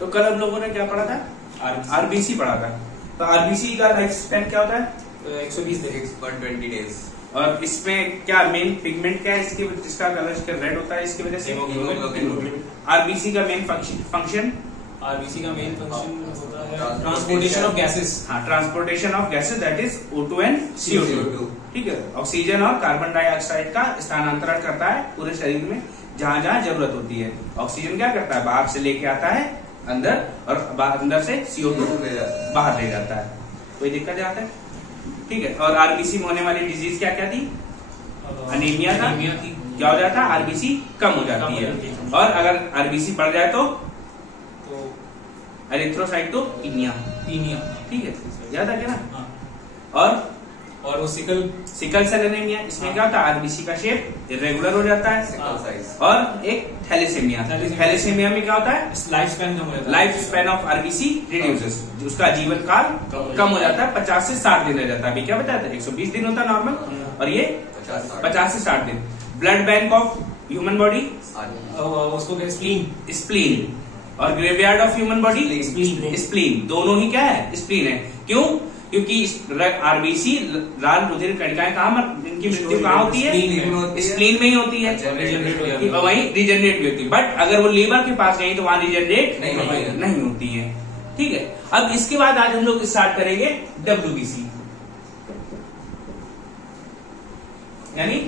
तो कल हम लोगों ने क्या पढ़ा था? आरबीसी पढ़ा था। तो आरबीसी का लाइफ स्पैन क्या होता है? 120 दिन, 120 डेज। और इसमें क्या मेन पिगमेंट क्या है इसके, जिसका कलर रेड होता है इसकी वजह से? आरबीसी का मेन फंक्शन आरबीसी का मेन फंक्शन होता है ट्रांसपोर्टेशन ऑफ गैसेस। हाँ, transportation of gases, that is O2 and CO2। ठीक है, ऑक्सीजन और कार्बन डाइऑक्साइड का स्थानांतरण करता है पूरे शरीर में जहां जहां जरूरत होती है। ऑक्सीजन क्या करता है? बाहर से लेके आता है अंदर, और अंदर से CO2 बाहर ले जाता है। कोई दिक्कत आता है? ठीक है। और आरबीसी में होने वाली डिजीज क्या क्या थी? अनीमिया था। क्या हो जाता है? आरबीसी कम हो जाती है। और अगर आरबीसी बढ़ जाए तो एरिथ्रोसाइटोपिनिया। ठीक है, याद आ गया ना? हाँ। और वो सिकल सेल एनीमिया, इसमें क्या होता है? आरबीसी का शेप इरेगुलर हो जाता है। और एक थैलेसेमिया में क्या होता है? लाइफ स्पैन कम हो जाता है। Life span of RBC reduces, उसका जीवन काल कम हो जाता है, 50 से 60 दिन रह जाता है। अभी क्या बताया था? 120 दिन होता है नॉर्मल, और ये 50 से 60 दिन। Blood bank of human body, उसको स्प्लीन। और graveyard of human body, spleen. दोनों ही क्या है? स्प्लीन है। क्यों? क्योंकि आरबीसी लाल रुधिर कणिकाएं कहाँ, इनकी मृत्यु कहाँ होती है? स्प्लीन में ही होती है, वही रिजनरेट भी होती है। बट अगर वो लीवर के पास गई तो वहां रिजनरेट नहीं होती है। ठीक है। अब इसके बाद आज हम लोग स्टार्ट करेंगे WBC, यानी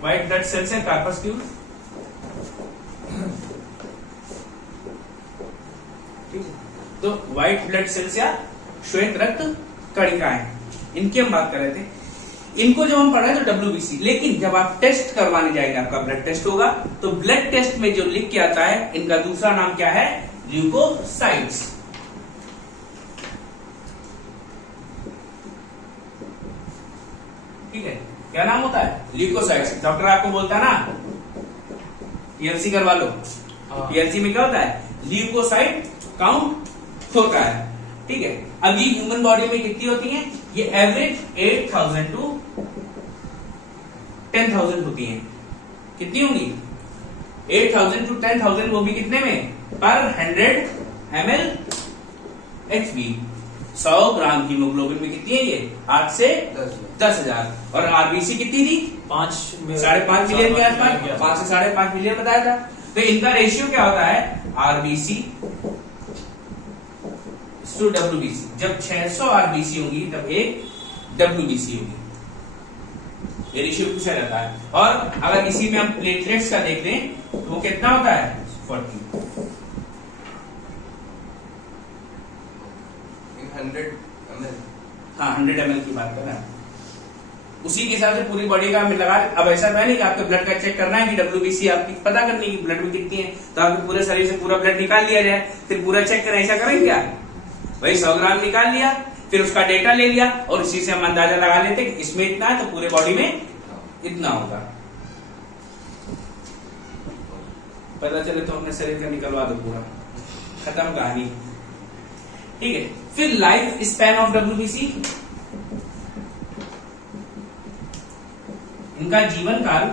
व्हाइट ब्लड सेल्स है, कार्पस्क्यूल। तो व्हाइट ब्लड सेल्स या श्वेत रक्त कणिकाएं, इनकी हम बात कर रहे थे। इनको जब हम पढ़ा तो WBC, लेकिन जब आप टेस्ट करवाने जाएंगे, आपका ब्लड टेस्ट होगा, तो ब्लड टेस्ट में जो लिख के आता है, इनका दूसरा नाम क्या है? ल्यूकोसाइट्स। ठीक है, क्या नाम होता है? ल्यूकोसाइट्स। डॉक्टर आपको बोलता है ना PLC करवा लो। PLC में क्या होता है? ल्यूकोसाइट काउंट होता है। ठीक है। अब ये ह्यूमन बॉडी में कितनी होती है? ये एवरेज 8000 टू 10,000 होती है। कितनी होंगी? 8000 टू 10,000, वो भी कितने में? पर 100 ml HB। 100 ग्राम हीमोग्लोबिन में कितनी है ये? 8 से 10,000। और आरबीसी कितनी थी? 5.5 मिलियन के आसपास, 5 से 5.5 मिलियन बताया था। तो इनका रेशियो क्या होता है? RBC to WBC। जब 600 आरबीसी होगी तब एक WBC होगी। ये रेशियो पूछा जाता है। और अगर इसी में हम प्लेटलेट्स का देख लें तो वो कितना होता है? 40। 100 ml। हाँ, 100 ml की बात कर रहा है। उसी के हिसाब से पूरी बॉडी का लगा। अब ऐसा नहीं कि आपके ब्लड का चेक करना है कि WBC आपकी पता करनी है कि ब्लड में कितनी है, तो आपके पूरे शरीर से पूरा ब्लड निकाल लिया जाए, फिर पूरा चेक करें, ऐसा करेंगे क्या? वही 100 ग्राम निकाल लिया, फिर उसका डेटा ले लिया, और इसी से हम अंदाजा लगा लेते कि इसमें इतना है तो पूरे बॉडी में इतना होगा। पता चले तो अपने शरीर का निकलवा दो, पूरा खत्म कहानी। ठीक है। फिर लाइफ स्पैन ऑफ WBC, इनका जीवन काल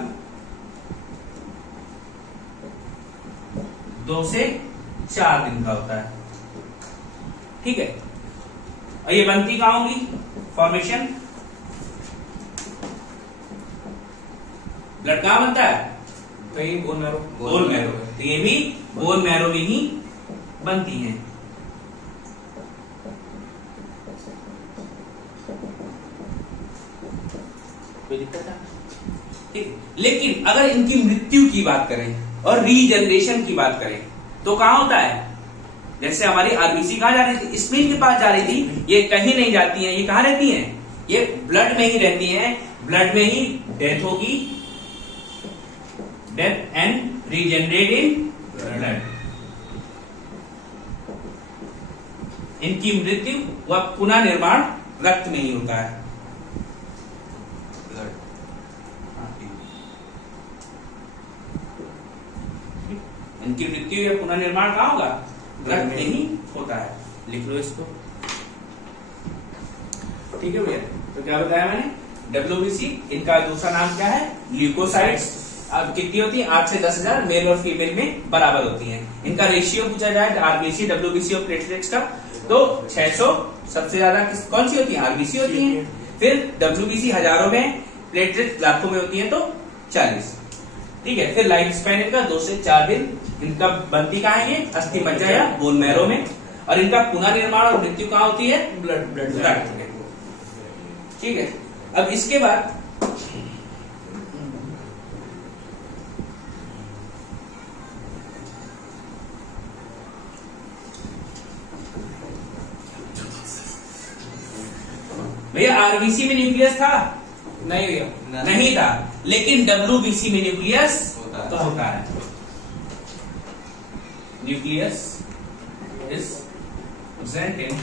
2 से 4 दिन का होता है। ठीक है। और ये बनती कहां होगी? फॉर्मेशन, ब्लड कहां बनता है? कहीं बोन मैरो। तो ये भी बोन मैरो में ही बनती है। कोई दिक्कत है? ठीक। लेकिन अगर इनकी मृत्यु की बात करें और रीजनरेशन की बात करें तो कहां होता है? जैसे हमारी आरबीसी कहां जा रही थी? स्प्लीन के पास जा रही थी। ये कहीं नहीं जाती है, ये कहां रहती है? ये ब्लड में ही रहती है। ब्लड में ही डेथ होगी, death and regenerate in blood. इनकी मृत्यु व पुनः निर्माण रक्त में ही होता है। इनकी मृत्यु या पुनः निर्माण कहां होगा? रक्त में ही होता है। लिख लो इसको। ठीक है भैया। तो क्या बताया मैंने? WBC, इनका दूसरा नाम क्या है? ल्यूकोसाइट्स। अब कितनी होती है? 8 से 10,000 मेल और फीमेल में बराबर होती हैं। इनका रेशियो पूछा जाए आरबीसी डब्ल्यूबीसी और प्लेटलेट्स का, तो 600 सबसे ज्यादा कौन सी होती है? आरबीसी होती है। फिर डब्ल्यूबीसी हजारों में, प्लेटलेट लाखों में होती है तो 40। ठीक है। फिर लाइफ स्पैन इनका 2 से 4 दिन। इनका बनती कहाँ है? ये अस्थि मज्जा या बोन मैरो में। और इनका पुनर्निर्माण और मृत्यु कहाँ होती है? ब्लड। ठीक है। अब इसके बाद भैया आरबीसी में न्यूक्लियस था? नहीं भैया, नहीं था, लेकिन डब्ल्यूबीसी में न्यूक्लियस होता है। Nucleus is present in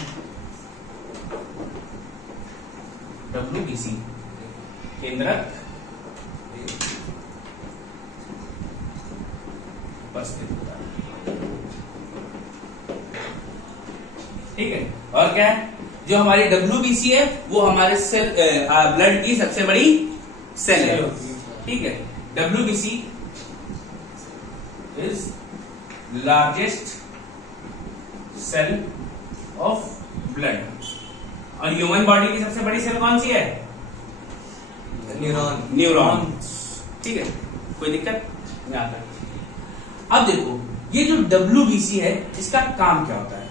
WBC, केंद्रक उपस्थित होता है। ठीक है। और क्या है? जो हमारी डब्ल्यूबीसी है वो हमारे सेल ब्लड की सबसे बड़ी सेल है। ठीक है। WBC is largest cell of blood. और ह्यूमन बॉडी की सबसे बड़ी सेल कौन सी है? न्यूरॉन। ठीक है। कोई दिक्कत नहीं आता। अब देखो ये जो डब्ल्यूबीसी है इसका काम क्या होता है?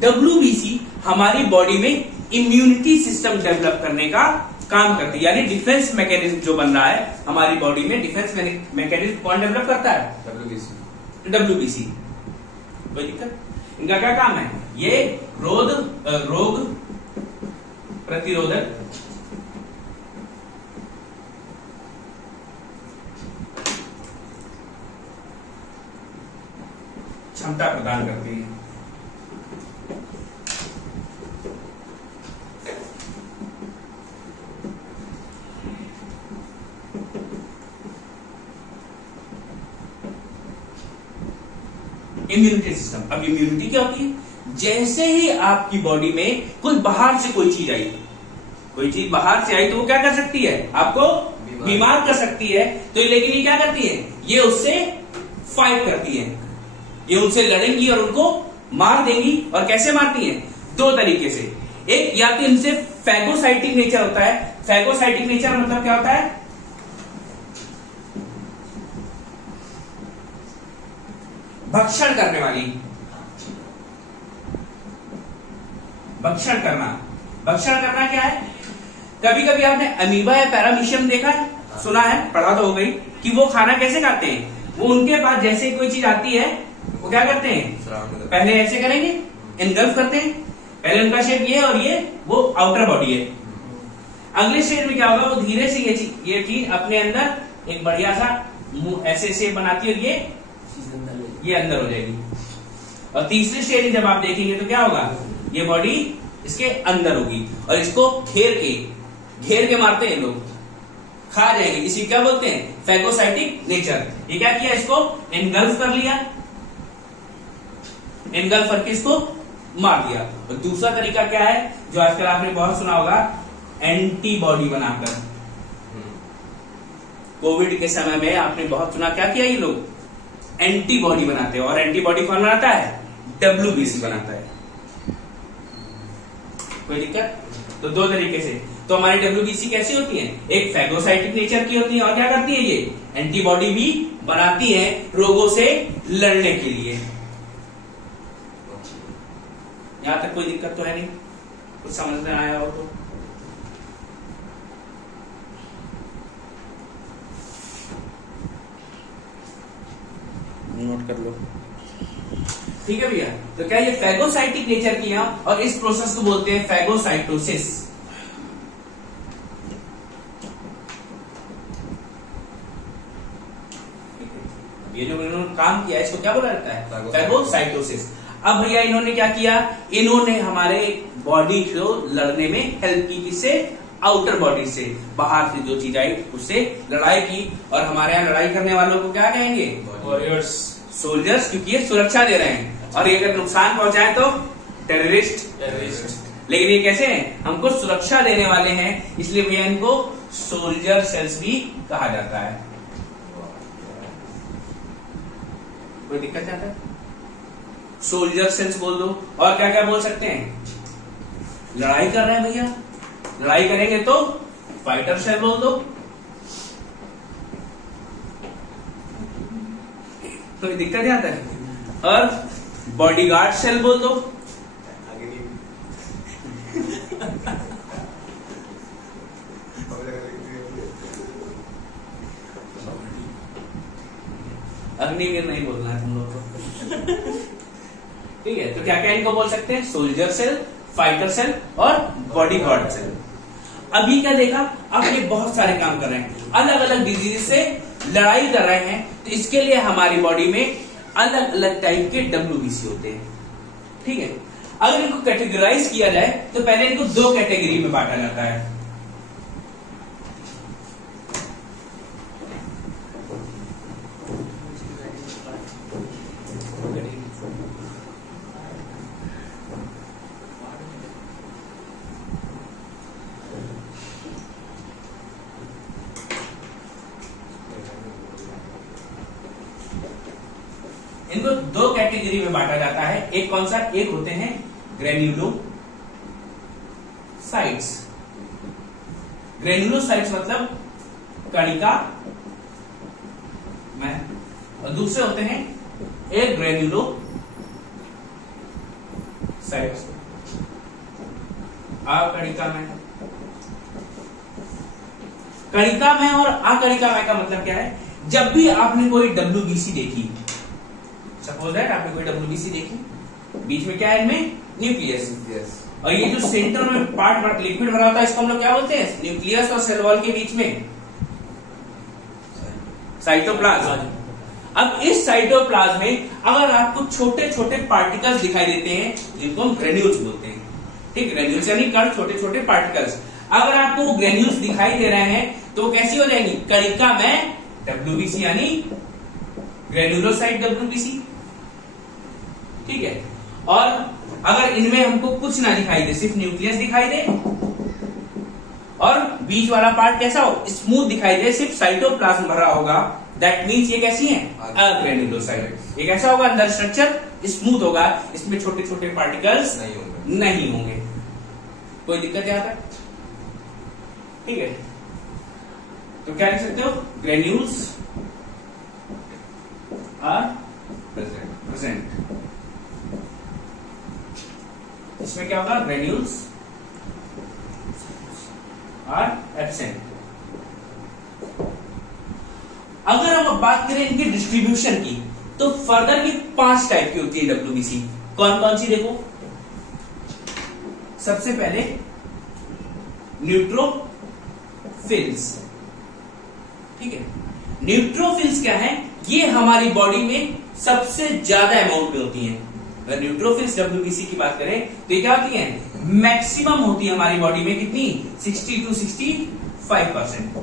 डब्ल्यूबीसी हमारी बॉडी में इम्यूनिटी सिस्टम डेवलप करने का काम करती है, यानी डिफेंस मैकेनिज्म जो बन रहा है हमारी बॉडी में, डिफेंस मैकेनिज्म कौन डेवलप करता है? डब्ल्यूबीसी। कोई दिक्कत? इनका क्या काम है? ये रोग प्रतिरोधक क्षमता प्रदान करती है। Immunity system. अब इम्यूनिटी क्या होती है? जैसे ही आपकी बॉडी में कोई बाहर से कोई चीज आई, कोई चीज बाहर से आई तो वो क्या कर सकती है? आपको बीमार कर सकती है। तो लेकिन ये क्या करती है? ये उससे फाइट करती है, ये उनसे लड़ेंगी और उनको मार देंगी। और कैसे मारती है? 2 तरीके से। एक, या तो इनसे फैगोसाइटिक नेचर होता है। फैगोसाइटिक नेचर मतलब क्या होता है? भक्षण करने वाली। भक्षण करना। भक्षण करना क्या है? कभी कभी आपने अमीबा या पैरामीशियम देखा है, सुना है, पढ़ा तो हो गई कि वो खाना कैसे खाते हैं? वो उनके पास जैसे कोई चीज आती है वो क्या करते हैं? पहले ऐसे करेंगे, इनगल्फ करते हैं। पहले उनका शेप ये है और ये वो आउटर बॉडी है। अगले स्टेज में क्या होगा? वो धीरे से ये चीज अपने अंदर एक बढ़िया सा ऐसे शेप बनाती है और ये अंदर हो जाएगी। और तीसरे स्टेज में जब आप देखेंगे तो क्या होगा? ये बॉडी इसके अंदर होगी और इसको घेर के मारते हैं लोग, खा जाएंगे। इसी क्या बोलते हैं? Phagocytic nature. ये क्या किया? इसको एनगल्फ कर लिया, एनगल्फ करके इसको मार दिया। और दूसरा तरीका क्या है जो आजकल आपने बहुत सुना होगा? एंटीबॉडी बनाकर। कोविड के समय में आपने बहुत सुना, क्या किया ये लोग? एंटीबॉडी बनाते हैं। और एंटीबॉडी कौन बनाता है? डब्ल्यूबीसी बनाता है। कोई दिक्कत? तो 2 तरीके से। तो हमारी डब्ल्यूबीसी कैसी होती है? एक फैगोसाइटिक नेचर की होती है और क्या करती है? ये एंटीबॉडी भी बनाती है रोगों से लड़ने के लिए। यहां तक कोई दिक्कत तो है नहीं? कुछ समझ में आया हो तो? नोट कर लो। ठीक है भैया। तो क्या ये फैगोसाइटिक नेचर की है और इस प्रोसेस को बोलते हैं फैगोसाइटोसिस। ये जो इन्होंने काम किया इसको क्या बोला जाता है? फैगोसाइटोसिस। अब भैया इन्होंने क्या किया? इन्होंने हमारे बॉडी को लड़ने में हेल्प की। किससे? आउटर बॉडी से। बाहर से जो चीज आई उससे लड़ाई की। और हमारे यहाँ लड़ाई करने वालों को क्या कहेंगे? वॉरियर्स, सोल्जर्स, क्योंकि ये सुरक्षा दे रहे हैं। और ये अगर नुकसान पहुंचाए तो टेररिस्ट। लेकिन ये कैसे हैं? हमको सुरक्षा देने वाले हैं, इसलिए भैया इनको सोल्जर सेल्स भी कहा जाता है। कोई दिक्कत आता है? सोल्जर सेल्स बोल दो। और क्या क्या बोल सकते हैं? लड़ाई कर रहे हैं भैया, लड़ाई करेंगे तो फाइटर सेल बोल दो। कोई दिक्कत आता है? और बॉडीगार्ड सेल बोल दो। अग्निवीर नहीं बोलना है तुम लोग को। ठीक है, तो क्या क्या इनको बोल सकते हैं? सोल्जर सेल, फाइटर सेल और बॉडीगार्ड सेल। अभी क्या देखा आपने, बहुत सारे काम कर रहे हैं, अलग अलग डिजीज से लड़ाई कर रहे हैं, तो इसके लिए हमारी बॉडी में अलग अलग टाइप के WBC होते हैं। ठीक है, अगर इनको कैटेगराइज किया जाए तो पहले इनको दो कैटेगरी में बांटा जाता है। इनको दो कैटेगरी में बांटा जाता है। एक कौन सा? एक होते हैं ग्रेन्युलोसाइट्स। ग्रेन्युलोसाइट्स मतलब कणिका में, और दूसरे होते हैं एक ग्रेन्युलोसाइट्स अकणिका में। कणिका में और अकणिका में का मतलब क्या है? जब भी आपने कोई WBC देखी, सपोज दैट आपने कोई WBC देखी, बीच में क्या है? इनमें न्यूक्लियस, और ये जो सेंटर में पार्ट लिक्विड भरा होता है, इसको हम लोग क्या बोलते हैं? न्यूक्लियस और सेल वॉल के बीच में साइटोप्लाज्म। अब इस साइटोप्लाज्म में अगर आपको छोटे छोटे पार्टिकल्स दिखाई देते हैं, जिनको हम ग्रेन्यूल्स बोलते हैं। ठीक, ग्रेन्यूल्स यानी कण, छोटे छोटे पार्टिकल्स। अगर आपको ग्रेन्यूल्स दिखाई दे रहे हैं तो कैसी हो जाएंगी? कणिका में WBC यानी ग्रेन्युलोसाइट WBC। ठीक है, और अगर इनमें हमको कुछ ना दिखाई दे, सिर्फ न्यूक्लियस दिखाई दे और बीच वाला पार्ट कैसा हो? स्मूथ दिखाई दे, सिर्फ साइटोप्लाज्म भरा होगा, दैट मीन्स ये कैसी है? अग्रेन्युलोसाइट। ये कैसा होगा? अंदर स्ट्रक्चर स्मूथ होगा, इसमें छोटे छोटे पार्टिकल्स नहीं होंगे। कोई दिक्कत यहाँ तक? ठीक है, तो क्या लिख सकते हो? Granules are present. इसमें क्या होगा? Granules are absent. अगर हम बात करें इनकी डिस्ट्रीब्यूशन की, तो फर्दर भी 5 टाइप की होती है WBC। कौन कौन सी? देखो, सबसे पहले न्यूट्रोफिल्स। ठीक है, न्यूट्रोफिल्स क्या है? ये हमारी बॉडी में सबसे ज्यादा अमाउंट में होती हैं। अगर न्यूट्रोफिल्स WBC की बात करें तो ये क्या होती हैं? मैक्सिमम होती है हमारी बॉडी में। कितनी? 60 to 65%।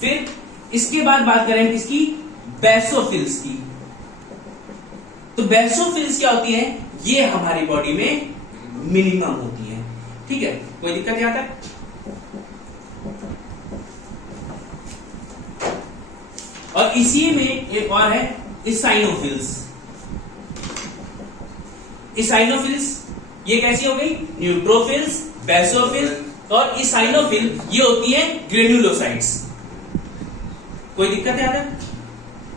फिर इसके बाद बात करें किसकी? बेसोफिल्स की। तो बेसोफिल्स क्या होती हैं? ये हमारी बॉडी में मिनिमम होती है। ठीक है, कोई दिक्कत यहां तक? और इसी में एक और है इसाइनोफिल्स। इसाइनोफिल्स ये कैसी हो गई? न्यूट्रोफिल्स, बेसोफिल्स और इसाइनोफिल ये होती है ग्रेन्युलोसाइट्स। कोई दिक्कत है यहाँ?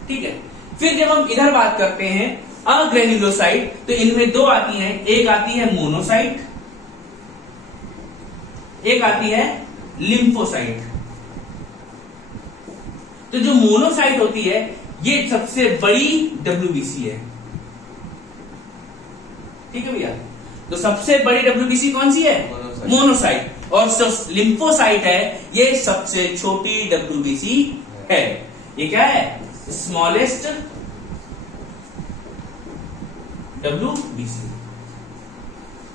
ठीक है, फिर जब हम इधर बात करते हैं अग्रेन्युलोसाइट, तो इनमें दो आती हैं। एक आती है मोनोसाइट, एक आती है लिम्फोसाइट। तो जो मोनोसाइट होती है ये सबसे बड़ी WBC है। ठीक है भैया, तो सबसे बड़ी WBC कौन सी है? मोनोसाइट। और जो लिम्फोसाइट है ये सबसे छोटी WBC है। ये क्या है? Smallest WBC।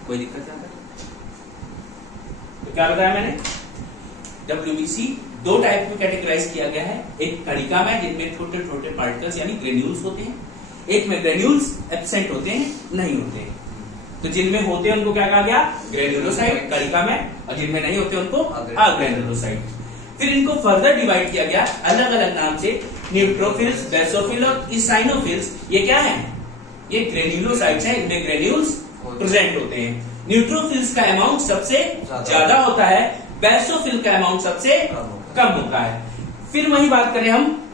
कोई दिक्कत नहीं? तो क्या बताया मैंने? WBC दो टाइप में कैटेगराइज किया गया है। एक कणिका में, जिनमें छोटे छोटे पार्टिकल्स यानी ग्रेन्यूल्स होते हैं। एक में ग्रेन्यूल्स एब्सेंट होते हैं, नहीं होते हैं। तो जिनमें होते हैं उनको क्या कहा गया? ग्रेन्युलोसाइट कणिका में, और जिनमें नहीं होते उनको अग्रेन्युलोसाइट। फिर इनको फर्दर डिवाइड किया गया अलग अलग नाम से न्यूट्रोफिल्स, बेसोफिल और इसाइनोफिल्स ये क्या है? ये ग्रेन्युलोसाइट्स हैं, इनमें ग्रेन्यूल्स प्रेजेंट होते हैं। न्यूट्रोफिल्स का अमाउंट सबसे ज्यादा होता है, बेसोफिल का अमाउंट सबसे कम होता है। फिर वही बात करें हम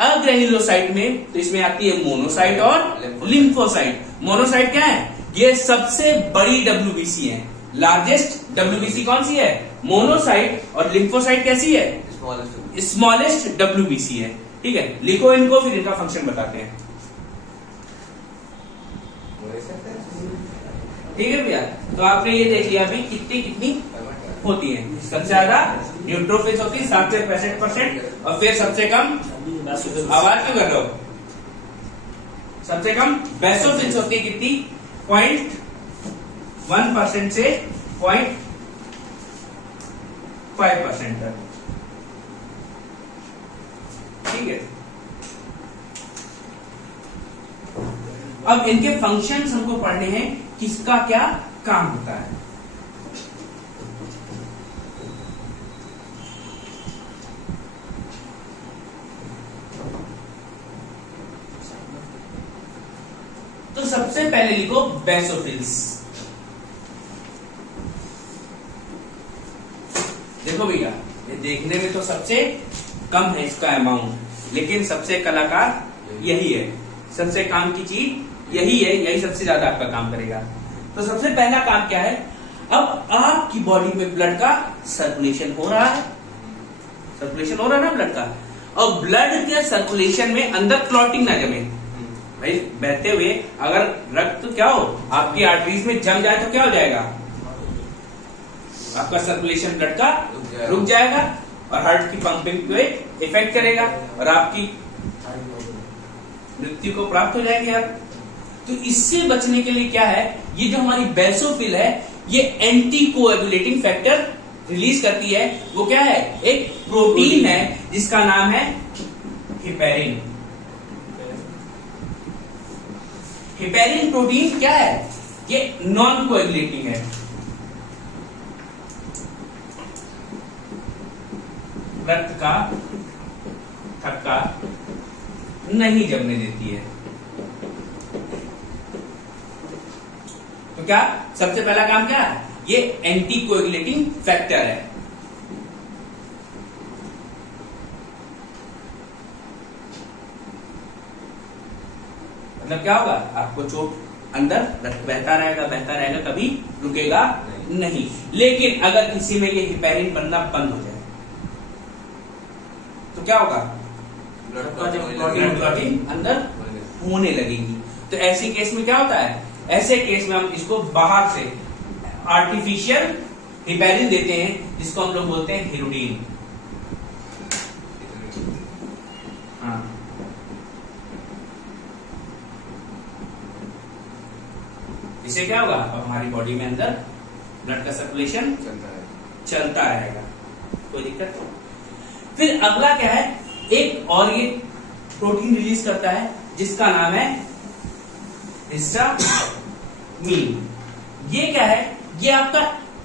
अग्रेन्युलोसाइट में, तो इसमें आती है मोनोसाइट और लिम्फोसाइट। मोनोसाइट क्या है? ये सबसे बड़ी WBC है, लार्जेस्ट WBC कौन सी है? मोनोसाइट। और लिम्फोसाइट कैसी है? स्मॉलेस्ट WBC है। ठीक है, लिखो इनको, फिर इनका फंक्शन बताते हैं। ठीक है भैया, तो आपने ये देख लिया अभी कितनी कितनी होती है। सबसे ज्यादा न्यूट्रोफिल्स होती है 60 से 65%, और फिर सबसे कम, आवाज क्यों कर रहे हो, सबसे कम बेसोफिल्स होती है कितनी? 0.1% से 0.5% तक। ठीक है, अब इनके फंक्शंस हमको पढ़ने हैं, किसका क्या काम होता है। तो सबसे पहले लिखो बेसोफिल्स। देखो भैया, ये देखने में तो सबसे कम है इसका अमाउंट, लेकिन सबसे कलाकार यही है, सबसे काम की चीज यही है, यही सबसे ज्यादा आपका काम करेगा। तो सबसे पहला काम क्या है? अब आपकी बॉडी में ब्लड का सर्कुलेशन हो रहा है, सर्कुलेशन हो रहा है ना ब्लड का, और ब्लड के सर्कुलेशन में अंदर क्लॉटिंग ना जमे। भाई बहते हुए अगर रक्त क्या हो, आपकी आर्टरीज में जम जाए तो क्या हो जाएगा? आपका सर्कुलेशन ब्लड का रुक जाएगा और हार्ट की पंपिंग पे इफेक्ट करेगा और आपकी मृत्यु को प्राप्त हो जाएगी आप। तो इससे बचने के लिए क्या है, ये जो हमारी बेसोफिल है ये एंटी कोएगुलेटिंग फैक्टर रिलीज करती है। वो क्या है? एक प्रोटीन है जिसका नाम है हिपेरिन। हिपेरिन प्रोटीन क्या है? ये नॉन कोएगुलेटिंग है, रक्त का थक्का नहीं जमने देती है। तो क्या सबसे पहला काम क्या है? ये एंटी कोएगुलेटिंग फैक्टर है। मतलब क्या होगा? आपको चोट, अंदर रक्त बहता रहेगा, कभी रुकेगा नहीं। लेकिन अगर किसी में ये हिपेरिन बनना बंद हो जाए तो क्या होगा? क्लॉटिंग अंदर होने लगेगी। तो ऐसे केस में क्या होता है? ऐसे केस में हम इसको बाहर से आर्टिफिशियल हिपेरिन देते हैं, जिसको हम लोग बोलते हैं हिरुडीन। हाँ, इससे क्या होगा? अब हमारी बॉडी में अंदर ब्लड का सर्कुलेशन चलता रहेगा, कोई दिक्कत नहीं। फिर अगला क्या है? एक और ये प्रोटीन रिलीज करता है जिसका नाम है हिस्टामीन। ये क्या है? ये आपका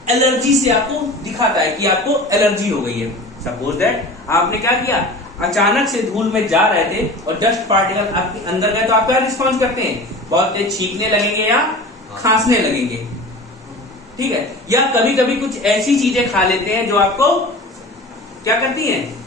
एलर्जी से आपको दिखाता है कि आपको एलर्जी हो गई है। सपोज दैट आपने क्या किया, अचानक से धूल में जा रहे थे और डस्ट पार्टिकल आपके अंदर गए, तो आप क्या रिस्पॉन्स करते हैं? बहुत तेज छींकने लगेंगे या खांसने लगेंगे। ठीक है, या कभी कभी कुछ ऐसी चीजें खा लेते हैं जो आपको क्या करती हैं?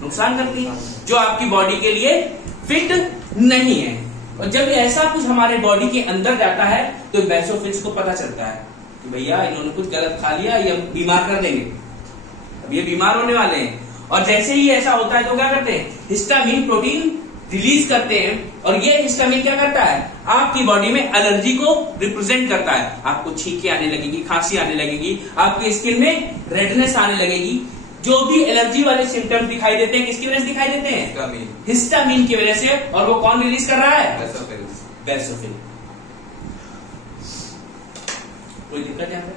नुकसान करती है, जो आपकी बॉडी के लिए फिट नहीं है। और जब ऐसा कुछ हमारे बॉडी के अंदर जाता है तो बेसोफिल्स को पता चलता है कि भैया इन्होंने कुछ गलत खा लिया, ये बीमार कर देंगे, अब ये बीमार होने वाले हैं। और जैसे ही ऐसा होता है तो क्या करते हैं? हिस्टामीन प्रोटीन रिलीज करते हैं, और ये हिस्टामीन क्या करता है? आपकी बॉडी में एलर्जी को रिप्रेजेंट करता है। आपको छींकें आने लगेगी, खांसी आने लगेगी, आपकी स्किन में रेडनेस आने लगेगी। जो भी एलर्जी वाले सिम्टम्स दिखाई देते हैं, किसकी वजह से दिखाई देते हैं? हिस्टामीन की वजह से। और वो कौन रिलीज कर रहा है? बेसोफिल। कोई दिक्कत यहाँ पे?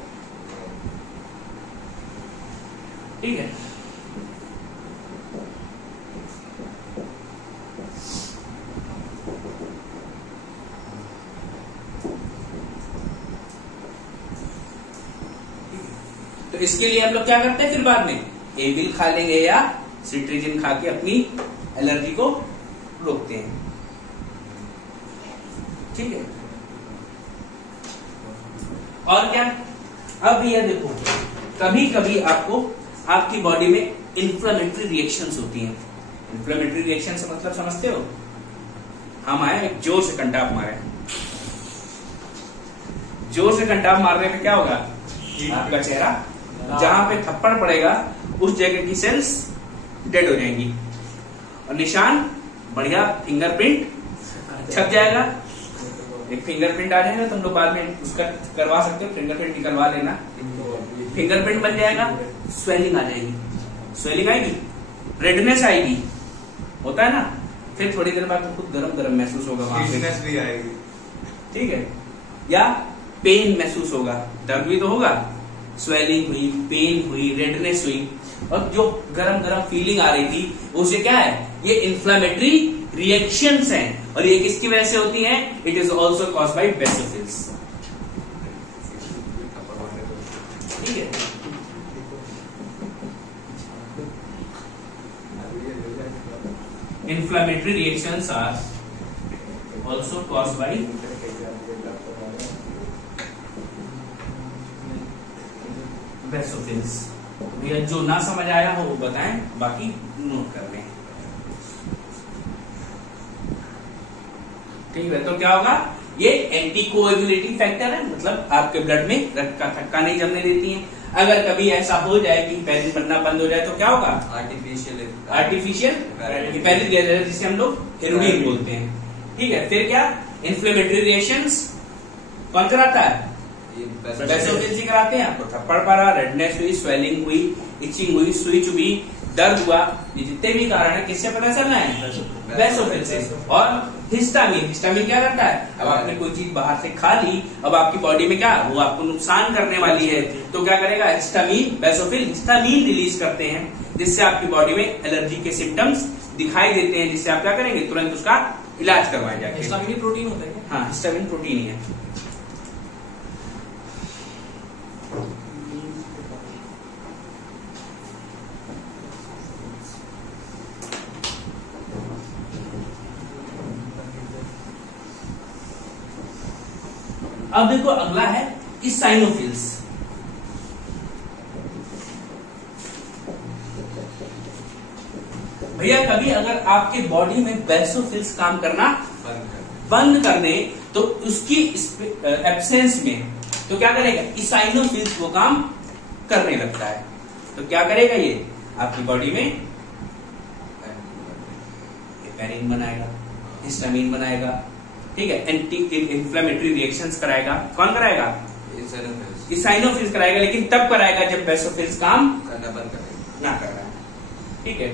ठीक है, तो इसके लिए हम लोग क्या करते हैं? फिर बाद में एविल खा लेंगे या सिट्रीजिन खा के अपनी एलर्जी को रोकते हैं। ठीक है, और क्या, अब ये देखो कभी कभी आपको आपकी बॉडी में इन्फ्लेमेटरी रिएक्शंस होती हैं। इन्फ्लेमेटरी रिएक्शन से मतलब समझते हो, हम आए एक जोर से कंटाप मारे, जोर से कंटाप मारने में क्या होगा, आपका चेहरा जहां पे थप्पड़ पड़ेगा उस जगह की सेल्स डेड हो जाएंगी और निशान बढ़िया फिंगरप्रिंट छप जाएगा। एक फिंगरप्रिंट आ जाएगा, तुम लोग बाद में उसका करवा सकते हो, फिंगरप्रिंट निकलवा लेना। फिंगरप्रिंट बन जाएगा, स्वेलिंग आ जाएगी, स्वेलिंग आएगी, रेडनेस आएगी, होता है ना। फिर थोड़ी देर बाद तुमको गरम गरम महसूस होगा, वहां भी आएगी, ठीक है, या पेन महसूस होगा, दर्द भी तो होगा, स्वेलिंग हुई, पेन हुई, रेडनेस हुई, और जो गरम गरम फीलिंग आ रही थी उसे क्या है, ये इन्फ्लेमेटरी रिएक्शंस हैं। और ये किसकी वजह से होती हैं, it is also caused by basophils. ठीक है, inflammatory reactions are also caused by basophils। भैया जो ना समझ आया हो वो बताएं, बाकी नोट कर लें। ठीक है, तो क्या होगा, ये एंटी कोएगुलेटिंग फैक्टर है, मतलब आपके ब्लड में रक्त का थक्का नहीं जमने देती है। अगर कभी ऐसा हो जाए कि पैरिन बनना बंद हो जाए तो क्या होगा, आर्टिफिशियल पैरिन, जिसे हम लोग हेरोइन बोलते हैं। ठीक है, फिर क्या, इन्फ्लेमेटरी रिएक्शंस कौन कराता है, बेसोफिल्स ही कराते हैं। आपको थप्पड़ पड़ा, रेडनेस हुई, स्वेलिंग हुई, इचिंग हुई, सुई चुभी, दर्द हुआ, ये जितने भी कारण है किससे पता चलना है, बेसोफिल से। और हिस्टामिन, हिस्टामिन क्या करता है, अब आपने कोई चीज बाहर से खा ली, अब आपकी बॉडी में क्या, वो आपको नुकसान करने वाली है, तो क्या करेगा, हिस्टामिन, बेसोफिल हिस्टामिन रिलीज करते हैं, जिससे आपकी बॉडी में एलर्जी के सिम्टम्स दिखाई देते हैं, जिससे आप क्या करेंगे, तुरंत उसका इलाज करवाया जाएगा। हिस्टामिन प्रोटीन होता है क्या? हाँ, हिस्टामिन प्रोटीन ही है। अब देखो अगला है इसाइनोफिल्स। भैया कभी अगर आपके बॉडी में बेसोफिल्स काम करना बंद कर दे तो उसकी एब्सेंस में तो क्या करेगा, इसाइनोफिल्स वो काम करने लगता है। तो क्या करेगा, ये आपकी बॉडी में पेरिन बनाएगा, हिस्टामिन बनाएगा, ठीक है, एंटी इन्फ्लेमेटरी रिएक्शंस कराएगा। कौन कराएगा, इसाइनोफिल्स कराएगा, लेकिन तब कराएगा जब बेसोफिल्स काम करना बंद करेगा, ना कर रहा है। ठीक है,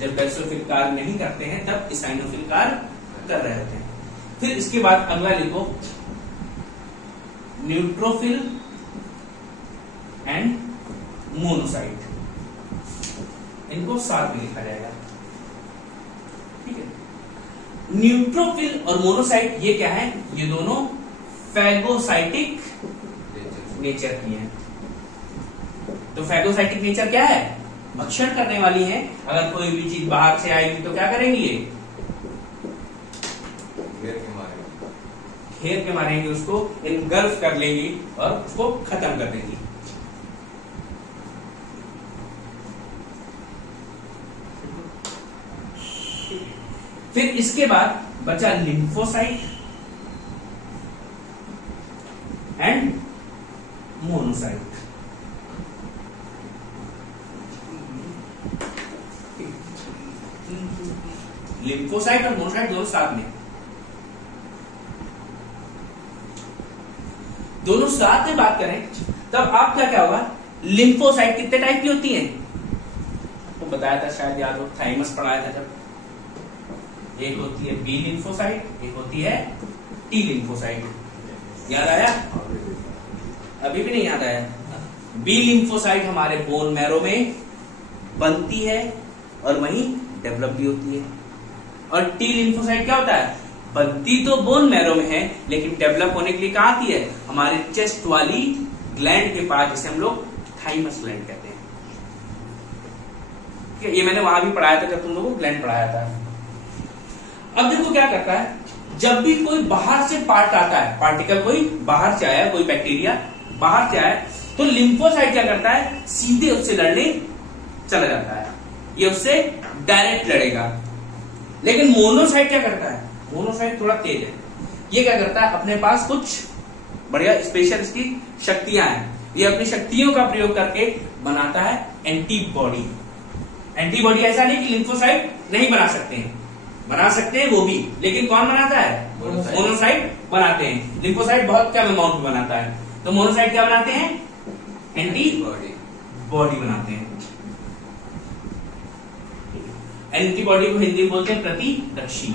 जब बेसोफिल कार्य नहीं करते हैं तब इसाइनोफिल कार्य कर रहे होते हैं। फिर इसके बाद अगला लिखो, न्यूट्रोफिल एंड मोनोसाइट, इनको साथ में लिखा जाएगा। ठीक है, न्यूट्रोफिल और मोनोसाइट ये क्या है, ये दोनों फैगोसाइटिक नेचर की हैं। तो फैगोसाइटिक नेचर क्या है, भक्षण करने वाली है। अगर कोई भी चीज बाहर से आएगी तो क्या करेंगी, ये घेर के मारेंगे, उसको इनगल्फ कर लेंगी और उसको खत्म कर देंगी। फिर इसके बाद बचा लिम्फोसाइट एंड मोनोसाइट। लिम्फोसाइट और मोनोसाइट दोनों साथ में, दोनों साथ में बात करें तब आप क्या होगा, लिम्फोसाइट कितने टाइप की होती हैं, आपको बताया था शायद याद हो, थाइमस पढ़ाया था जब। एक होती है बी लिम्फोसाइट, एक होती है टी लिम्फोसाइट। याद आया, अभी भी नहीं याद आया। बी लिम्फोसाइट हमारे बोन मैरो में बनती है और वहीं डेवलप भी होती है। और टी लिम्फोसाइट क्या होता है, बनती तो बोन मैरो में है लेकिन डेवलप होने के लिए कहाँ आती है, हमारे चेस्ट वाली ग्लैंड के पास, जिसे हम लोग थाइमस ग्लैंड कहते हैं। ये मैंने वहां भी पढ़ाया था जब तुम लोगों को ग्लैंड पढ़ाया था। अब देखो क्या करता है, जब भी कोई बाहर से पार्ट आता है, पार्टिकल कोई बाहर से आया, कोई बैक्टीरिया बाहर से आया, तो लिम्फोसाइट क्या करता है, सीधे उससे लड़ने चला जाता है, ये उससे डायरेक्ट लड़ेगा। लेकिन मोनोसाइट क्या करता है, मोनोसाइट थोड़ा तेज है, ये क्या करता है, अपने पास कुछ बढ़िया स्पेशल इसकी शक्तियां हैं, ये अपनी शक्तियों का प्रयोग करके बनाता है एंटीबॉडी। एंटीबॉडी ऐसा नहीं कि लिम्फोसाइट नहीं बना सकते हैं, बना सकते हैं वो भी, लेकिन कौन बनाता है, मोनोसाइट बनाते हैं। लिम्फोसाइट बहुत कम अमाउंट में बनाता है, तो मोनोसाइट क्या बनाते हैं, एंटीबॉडी बनाते हैं। एंटीबॉडी को हिंदी में बोलते हैं प्रतिरक्षी।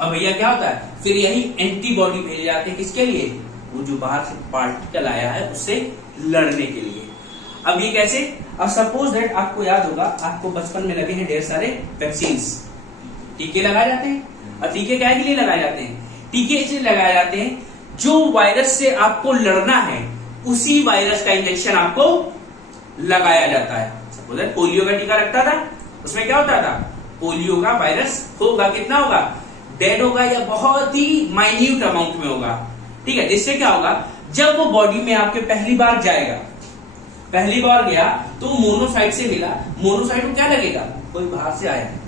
अब भैया क्या होता है, फिर यही एंटीबॉडी भेजे जाते हैं किसके लिए, वो जो बाहर से पार्टिकल आया है उससे लड़ने के लिए। अब ये कैसे, अब सपोज दैट आपको याद होगा, आपको बचपन में लगे हैं ढेर सारे वैक्सीन, टीके लगाए जाते हैं। और टीके क्या के लिए लगाए जाते हैं, टीके इसलिए लगाए जाते हैं जो वायरस से आपको लड़ना है उसी वायरस का इंजेक्शन आपको लगाया जाता है। सपोज दैट पोलियो का टीका लगता था, उसमें क्या होता था, पोलियो का वायरस होगा, कितना होगा, डेड होगा या बहुत ही माइन्यूट अमाउंट में होगा, ठीक है। जिससे क्या होगा, जब वो बॉडी में आपके पहली बार जाएगा, पहली बार गया तो मोनोसाइट से मिला, मोनोसाइट को क्या लगेगा, कोई बाहर से आया है,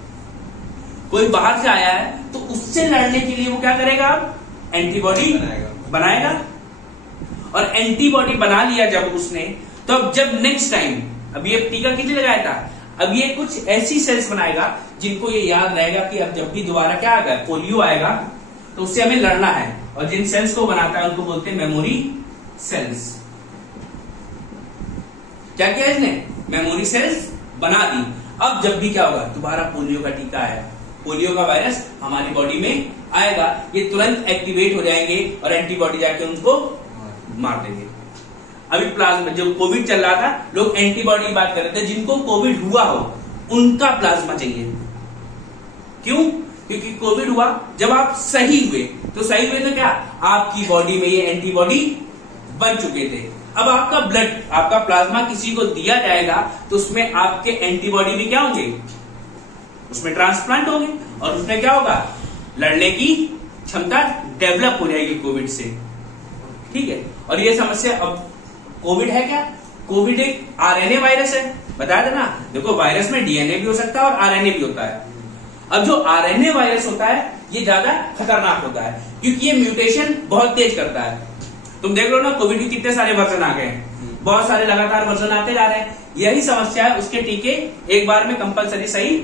कोई बाहर से आया है, तो उससे लड़ने के लिए वो क्या करेगा, एंटीबॉडी बनाएगा। और एंटीबॉडी बना लिया जब उसने, तो अब जब नेक्स्ट टाइम, अब ये टीका किस लिए लगाया था, अब ये कुछ ऐसी सेल्स बनाएगा जिनको ये याद रहेगा कि अब जब भी दोबारा क्या आएगा, पोलियो आएगा, तो उससे हमें लड़ना है। और जिन सेल्स को बनाता है उनको बोलते हैं मेमोरी सेल्स। क्या किया इसने, मेमोरी सेल्स बना दी। अब जब भी क्या होगा, दोबारा पोलियो का टीका आया, पोलियो का वायरस हमारी बॉडी में आएगा, ये तुरंत एक्टिवेट हो जाएंगे और एंटीबॉडी जाके उनको मार देंगे। अभी प्लाज्मा, जो कोविड चल रहा था, लोग एंटीबॉडी की बात कर रहे थे, जिनको कोविड हुआ हो उनका प्लाज्मा चाहिए। क्यों, क्योंकि कोविड हुआ, जब आप सही हुए, तो सही हुए तो क्या, आपकी बॉडी में ये एंटीबॉडी बन चुके थे। अब आपका ब्लड, आपका प्लाज्मा किसी को दिया जाएगा तो उसमें आपके एंटीबॉडी भी क्या होंगे, उसमें ट्रांसप्लांट होंगे और उसमें क्या होगा, लड़ने की क्षमता डेवलप हो जाएगी कोविड से, ठीक है। और ये समस्या, अब कोविड है क्या, कोविड एक आरएनए वायरस है, बताया था ना, देखो वायरस में डीएनए भी हो सकता है और आरएनए भी होता है। अब जो आरएनए वायरस होता है ये ज्यादा खतरनाक होता है क्योंकि ये म्यूटेशन बहुत तेज करता है। तुम देख लो ना, कोविड के कितने सारे वर्जन आ गए हैं, बहुत सारे लगातार वर्जन आते जा रहे हैं। यही समस्या है, उसके टीके एक बार में कंपलसरी सही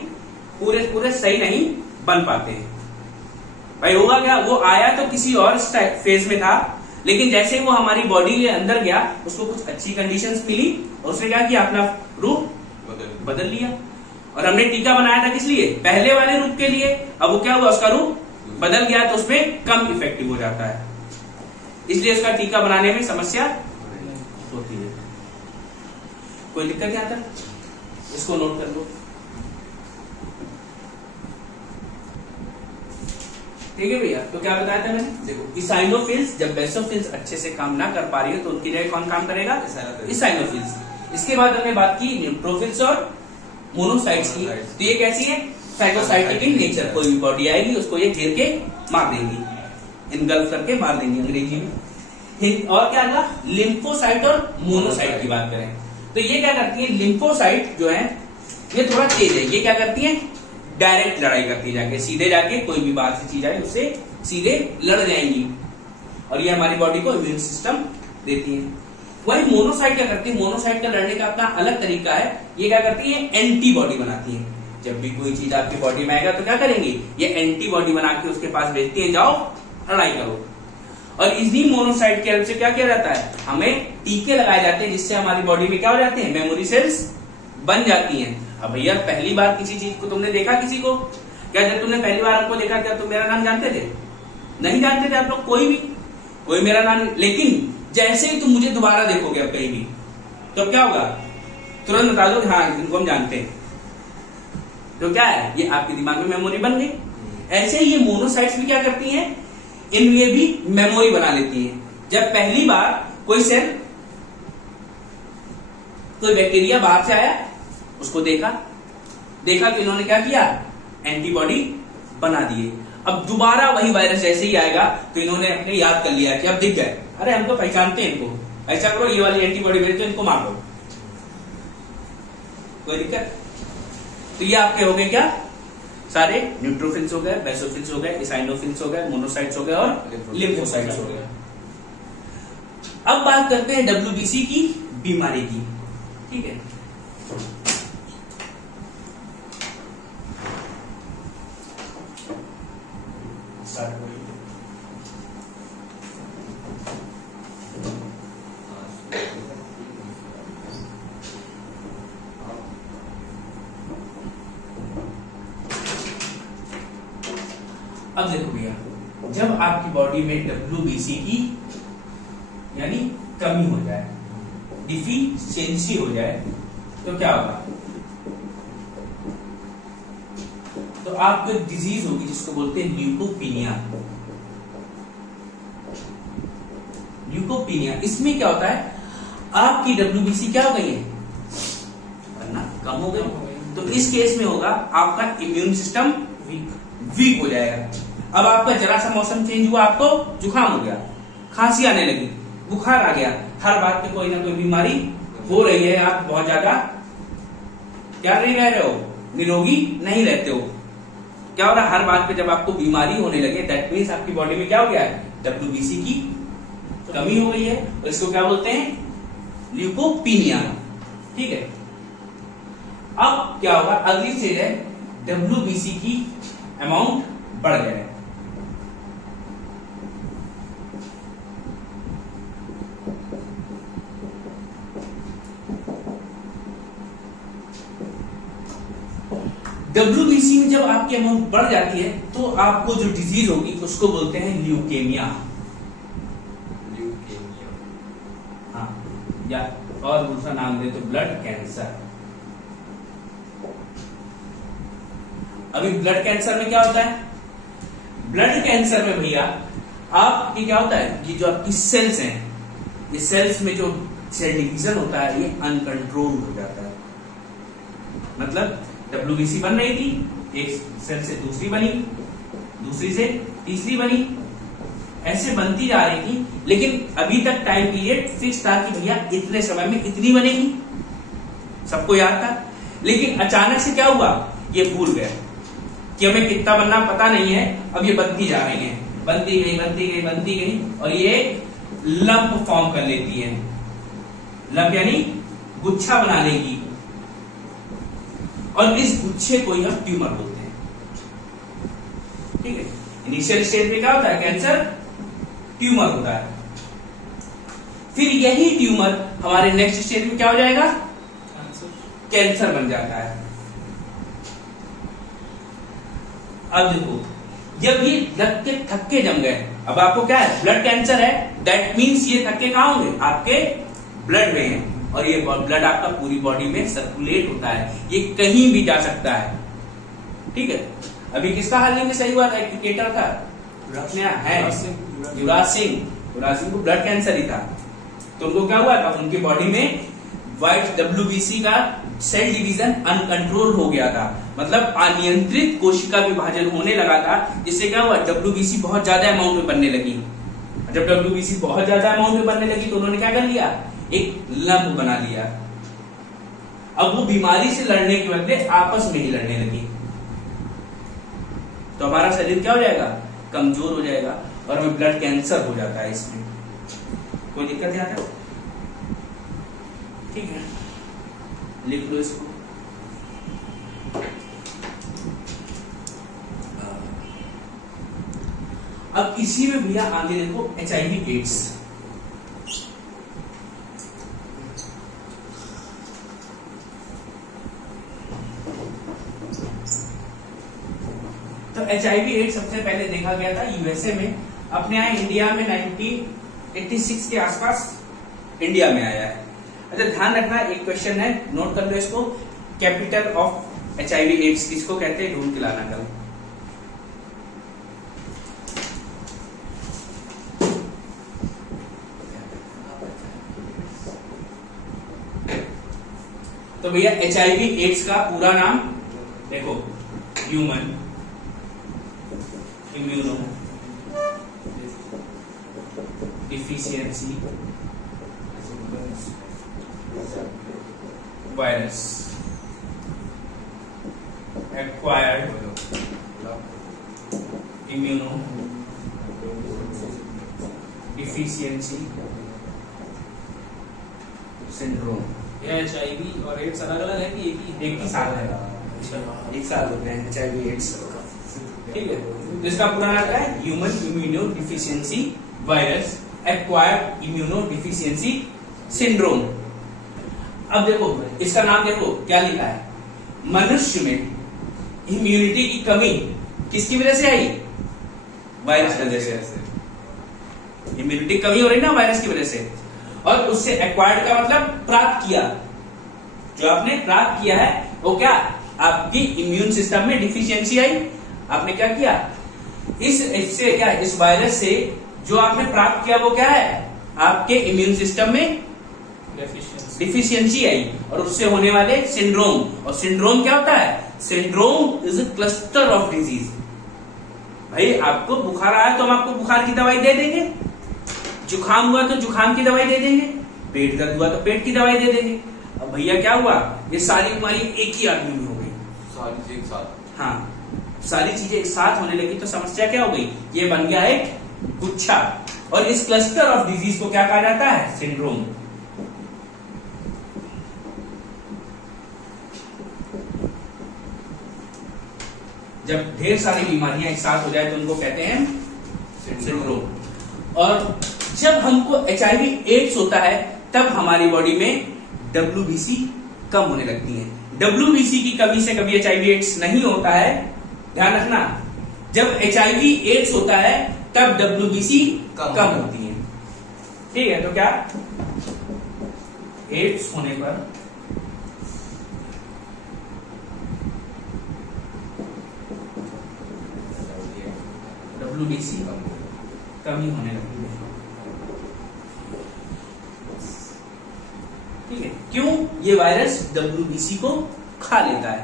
पूरे सही नहीं बन पाते हैं। भाई होगा क्या, वो आया तो किसी और फेज में था, लेकिन जैसे ही वो हमारी बॉडी के अंदर गया, उसको कुछ अच्छी कंडीशंस मिली और उसने क्या किया, अपना रूप बदल लिया। और हमने टीका बनाया था किस लिए, पहले वाले रूप के लिए। अब वो क्या हुआ, उसका रूप बदल गया तो उसमें कम इफेक्टिव हो जाता है, इसलिए उसका टीका बनाने में समस्या होती है। कोई दिक्कत क्या आता, इसको नोट कर लो, ठीक है भैया। तो क्या बताया था मैंने, देखो इसाइनोफिल्स, जब बेसोफिल्स अच्छे से काम ना कर पा रही हो तो उनकी जगह कौन काम करेगा, इसाइनोफिल्स। इसके बाद हमने बात की न्यूट्रोफिल्स और मोनोसाइट्स की। तो ये कैसी है, साइटोसाइटिक इन नेचर, कोई भी बॉडी आएगी उसको ये घेर के मार देंगी, इनगल्फ करके मार देंगी अंग्रेजी में। और क्या था, लिम्फोसाइट और मोनोसाइट की बात करें तो ये क्या करती है, लिम्फोसाइट जो है ये थोड़ा तेज है, ये क्या करती है, डायरेक्ट लड़ाई करती है, जाके सीधे जाके कोई भी बाहर से चीज आए उससे सीधे लड़ जाएंगी और ये हमारी बॉडी को इम्यून सिस्टम देती है। वही मोनोसाइट क्या करती है, मोनोसाइट का लड़ने का अपना अलग तरीका है। ये क्या करती है, एंटीबॉडी बनाती है। जब भी कोई चीज आपकी बॉडी में आएगा तो क्या करेंगी, ये एंटीबॉडी बना के उसके पास भेजती है, जाओ लड़ाई करो। और इन्हीं मोनोसाइट की हेल्प से क्या किया जाता है, हमें टीके लगाए जाते हैं जिससे हमारी बॉडी में क्या हो जाते हैं, मेमोरी सेल्स बन जाती हैं। अब भैया पहली बार किसी चीज को तुमने देखा, किसी को क्या, जब तुमने पहली बार आपको देखा क्या तुम मेरा नाम जानते थे, नहीं जानते थे आप लोग, कोई मेरा नाम, लेकिन जैसे ही तुम मुझे दोबारा देखोगे अब कहीं भी, तो क्या होगा, तुरंत बता दो हाँ इनको हम जानते हैं। तो क्या है, ये आपके दिमाग में मेमोरी बन गई। ऐसे ही ये मोनोसाइट्स भी क्या करती हैं, इनमें भी मेमोरी बना लेती हैं। जब पहली बार कोई सेल, कोई बैक्टीरिया बाहर से आया, उसको देखा तो इन्होंने क्या किया, एंटीबॉडी बना दिए। अब दोबारा वही वायरस जैसे ही आएगा तो इन्होंने अपने याद कर लिया कि अब दिख गए, अरे हम तो पहचानते हैं इनको, ऐसा करो ये वाली एंटीबॉडी भेज दो, इनको मार दो, कोई दिक्कत। तो ये आपके हो गए क्या, सारे न्यूट्रोफिल्स हो गए, बेसोफिल्स हो गए, इसाइनोफिल्स हो गए, मोनोसाइट्स हो गए और लिम्फोसाइट्स हो गए। अब बात करते हैं डब्ल्यूबीसी की बीमारी की, ठीक है। अब देखो भैया, जब आपकी बॉडी में डब्ल्यूबीसी की यानी कमी हो जाए, डिफिशियंसी हो जाए, तो क्या होगा, तो आपको एक डिजीज होगी जिसको बोलते हैं ल्यूकोपीनिया। ल्यूकोपीनिया, इसमें क्या होता है, आपकी डब्ल्यूबीसी क्या हो गई है, वरना कम हो गई। तो इस केस में होगा आपका इम्यून सिस्टम वीक हो जाएगा। अब आपका जरा सा मौसम चेंज हुआ, आपको जुकाम हो गया, खांसी आने लगी, बुखार आ गया, हर बात पे कोई ना कोई बीमारी हो रही है, आप बहुत ज्यादा क्या नहीं रह रहे हो, निरोगी नहीं रहते हो। क्या हो रहा है, हर बात पे जब आपको बीमारी होने लगे, दैट मीन्स आपकी बॉडी में क्या हो गया है, डब्ल्यूबीसी की कमी हो गई है, और इसको क्या बोलते हैं, ल्यूकोपीनिया, ठीक है। अब क्या होगा, अगली स्टेज है डब्ल्यूबीसी की अमाउंट बढ़ जाए। डब्ल्यूबीसी में जब आपकी अमाउंट बढ़ जाती है तो आपको जो डिजीज होगी उसको बोलते हैं ल्यूकेमिया। हाँ, या और दूसरा नाम दे तो ब्लड कैंसर। अभी ब्लड कैंसर में क्या होता है, ब्लड कैंसर में भैया आपकी क्या होता है, ये जो आपकी सेल्स हैं, ये सेल्स में जो सेल डिवीजन होता है ये अनकंट्रोल हो जाता है। मतलब डब्ल्यूबीसी बन रही थी, एक सेल से दूसरी बनी, दूसरी से तीसरी बनी, ऐसे बनती जा रही थी, लेकिन अभी तक टाइम पीरियड फिक्स था कि भैया इतने समय में इतनी बनेगी, सबको याद था। लेकिन अचानक से क्या हुआ, ये भूल गए कि हमें कितना बनना पता नहीं है, अब ये बनती जा रही है, बनती गई बनती गई बनती गई, और ये लंप फॉर्म कर लेती है। लंप यानी गुच्छा बना लेगी, और इस गुच्छे को ही हम ट्यूमर बोलते हैं, ठीक है। इनिशियल स्टेज में क्या होता है, कैंसर ट्यूमर होता है, फिर यही ट्यूमर हमारे नेक्स्ट स्टेज में क्या हो जाएगा, कैंसर बन जाता है। अब देखो, जब ये लग के थक्के जम गए, अब आपको क्या है, ब्लड कैंसर है, दैट मीन्स ये थक्के कहां होंगे, आपके ब्लड में है, और ये ब्लड आपका पूरी बॉडी में सर्कुलेट होता है, ये कहीं भी जा सकता है, ठीक है। अभी किसका हाल नहीं सही हुआ था, एक क्रिकेटर था, युवराज सिंह को ब्लड कैंसर ही था, तो उनको क्या हुआ था, उनकी बॉडी में व्हाइट डब्ल्यूबीसी का सेल डिवीजन अनकंट्रोल हो गया था, मतलब अनियंत्रित कोशिका विभाजन होने लगा था, जिससे क्या हुआ, डब्ल्यूबीसी बहुत ज्यादा अमाउंट में बनने लगी। जब डब्ल्यूबीसी बहुत ज्यादा अमाउंट में बनने लगी तो उन्होंने क्या कर लिया, एक लंप बना लिया। अब वो बीमारी से लड़ने के बदले आपस में ही लड़ने लगी, तो हमारा शरीर क्या हो जाएगा, कमजोर हो जाएगा, और हमें ब्लड कैंसर हो जाता है। इसमें कोई दिक्कत है, ठीक है, लिख लो इसको। अब इसी में भैया आगे देखो HIV एड्स। तो HIV एड्स सबसे पहले देखा गया था यूएसए में, अपने यहाँ इंडिया में 1986 के आसपास इंडिया में आया है। अच्छा ध्यान रखना, एक क्वेश्चन है, नोट कर लो इसको, कैपिटल ऑफ HIV एड्स किसको कहते हैं, ढूंढ के लाना कल। तो भैया HIV एड्स का पूरा नाम देखो, human immuno deficiency virus acquired immuno deficiency syndrome. ये HIV और एड्स अलग अलग है कि एक ही साल है, एक साल हो गए HIV एड्स, ठीक है। तो इसका पूरा नाम क्या है, human immuno deficiency virus acquired immuno deficiency syndrome. अब देखो इसका नाम देखो क्या लिखा है, मनुष्य में इम्यूनिटी की कमी किसकी वजह से आई, वायरस की वजह से। इम्यूनिटी कमी हो रही ना वायरस की वजह से, और उससे एक्वायर्ड का मतलब प्राप्त किया, जो आपने प्राप्त किया है वो क्या, आपकी इम्यून सिस्टम में डिफिशियंसी आई, आपने क्या किया, इससे क्या, इस वायरस से जो आपने प्राप्त किया वो क्या है, आपके इम्यून सिस्टम में डिफिशियंसी आई, और उससे होने वाले सिंड्रोम। और सिंड्रोम क्या होता है, syndrome is a cluster of disease. भाई आपको बुखार आया तो हम आपको बुखार की दवाई दे देंगे, जुखाम हुआ तो जुखाम की दवाई दे देंगे, पेट दर्द हुआ तो पेट की दवाई दे देंगे। अब भैया क्या हुआ, ये सारी बीमारी एक ही आदमी में हो गई, सारी चीज एक साथ। हाँ, सारी चीजें एक साथ होने लगी तो समस्या क्या हो गई, ये बन गया एक गुच्छा। और इस क्लस्टर ऑफ डिजीज को क्या कहा जाता है, सिंड्रोम। जब ढेर सारी बीमारियां एक साथ हो जाए तो उनको कहते हैं सिंड्रोम। और जब हमको HIV एड्स होता है तब हमारी बॉडी में WBC कम होने लगती है। WBC की कमी से कभी HIV एड्स नहीं होता है, ध्यान रखना। जब HIV एड्स होता है तब WBC कम होती है, ठीक है। तो क्या, एड्स होने पर WBC कमी होने लगती है, ठीक है। क्यों, ये वायरस WBC को खा लेता है।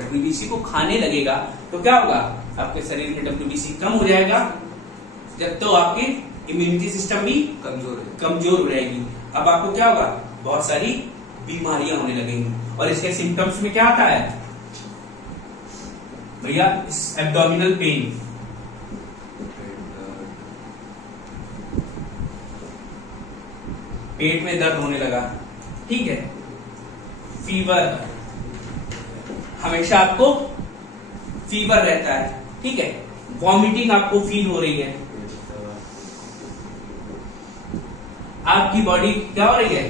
WBC को खाने लगेगा तो क्या होगा, आपके शरीर में WBC कम हो जाएगा, जब तो आपकी इम्यूनिटी सिस्टम भी कमजोर हो जाएगी। अब आपको क्या होगा, बहुत सारी बीमारियां होने लगेंगी। और इसके सिम्टम्स में क्या आता है भैया, एब्डोमिनल पेन, पेट में दर्द होने लगा, ठीक है। फीवर, हमेशा आपको फीवर रहता है, ठीक है। वॉमिटिंग आपको फील हो रही है, आपकी बॉडी क्या हो रही है,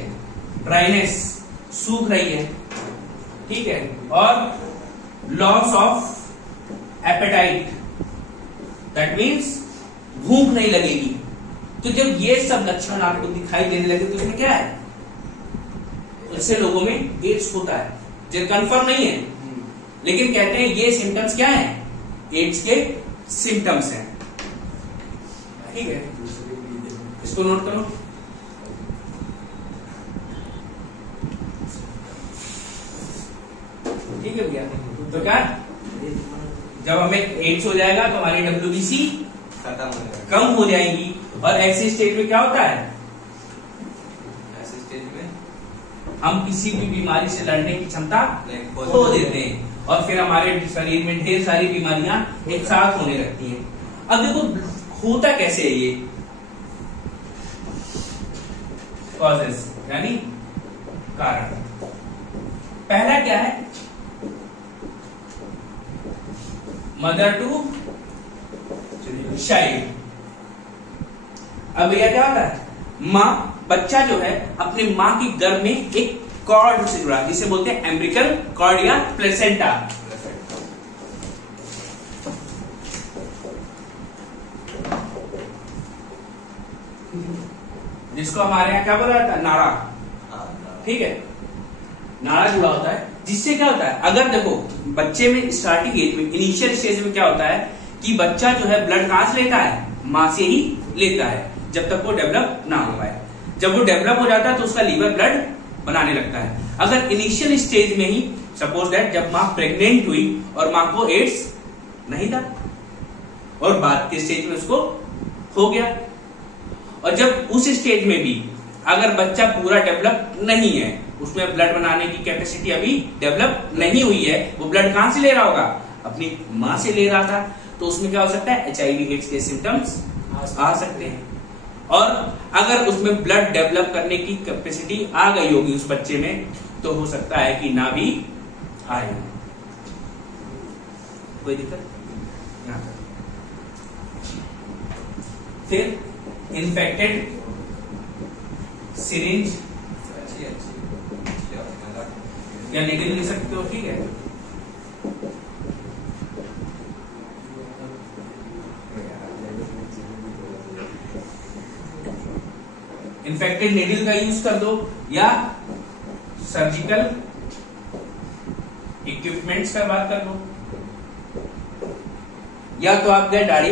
ड्राइनेस, सूख रही है, ठीक है। और loss of appetite, that means भूख नहीं लगेगी। तो जब ये सब लक्षण आपको दिखाई देने लगे तो इसमें क्या है, ऐसे लोगों में एड्स होता है। जो कंफर्म नहीं है, लेकिन कहते हैं ये सिम्टम्स क्या है, एड्स के सिम्टम्स हैं, ठीक है। इसको नोट करो। ठीक है भैया। तो क्या, जब हमें एड्स हो जाएगा तो हमारी WBC कम हो जाएगी। और ऐसे स्टेज में क्या होता है, ऐसे स्टेज में हम किसी भी बीमारी से लड़ने की क्षमता खो देते हैं, और फिर हमारे शरीर में ढेर सारी बीमारियां एक साथ होने लगती हैं। अब देखो होता कैसे है ये, कॉजेस यानी कारण। पहला क्या है, मदर टू चाइल्ड। अब भैया क्या होता है, माँ, बच्चा जो है अपने माँ की गर्भ में एक कॉर्ड से जुड़ा, जिसे बोलते हैं एम्ब्रिकल कॉर्ड या प्लेसेंटा। जिसको हमारे यहाँ क्या बोला जाता है, नाड़ा। ठीक है, नाड़ा जुड़ा होता है, जिससे क्या होता है, अगर देखो बच्चे में स्टार्टिंग एज में इनिशियल स्टेज में क्या होता है कि बच्चा जो है ब्लड कहां से लेता है, मां से ही लेता है, जब तक वो डेवलप ना हो पाए। जब वो डेवलप हो जाता है तो उसका लीवर ब्लड बनाने लगता है। अगर इनिशियल स्टेज में ही सपोज दैट जब मां प्रेग्नेंट हुई और मां को एड्स नहीं था और बाद के स्टेज में उसको हो गया, और जब उस स्टेज में भी अगर बच्चा पूरा डेवलप नहीं है, उसमें ब्लड बनाने की कैपेसिटी अभी डेवलप नहीं हुई है, वो ब्लड कहां से ले रहा होगा, अपनी मां से ले रहा था, तो उसमें क्या हो सकता है, HIV एड्स के सिम्टम्स आ सकते हैं। और अगर उसमें ब्लड डेवलप करने की कैपेसिटी आ गई होगी उस बच्चे में, तो हो सकता है कि ना भी आए। कोई दिक्कत? यहां तक। फिर इन्फेक्टेड सिरिंज या नेगेटिव लिख सकते हो, ठीक है। इन्फेक्टेड नीडल का यूज कर दो, या सर्जिकल इक्विपमेंट्स का बात कर लो, या तो आप गए दाढ़ी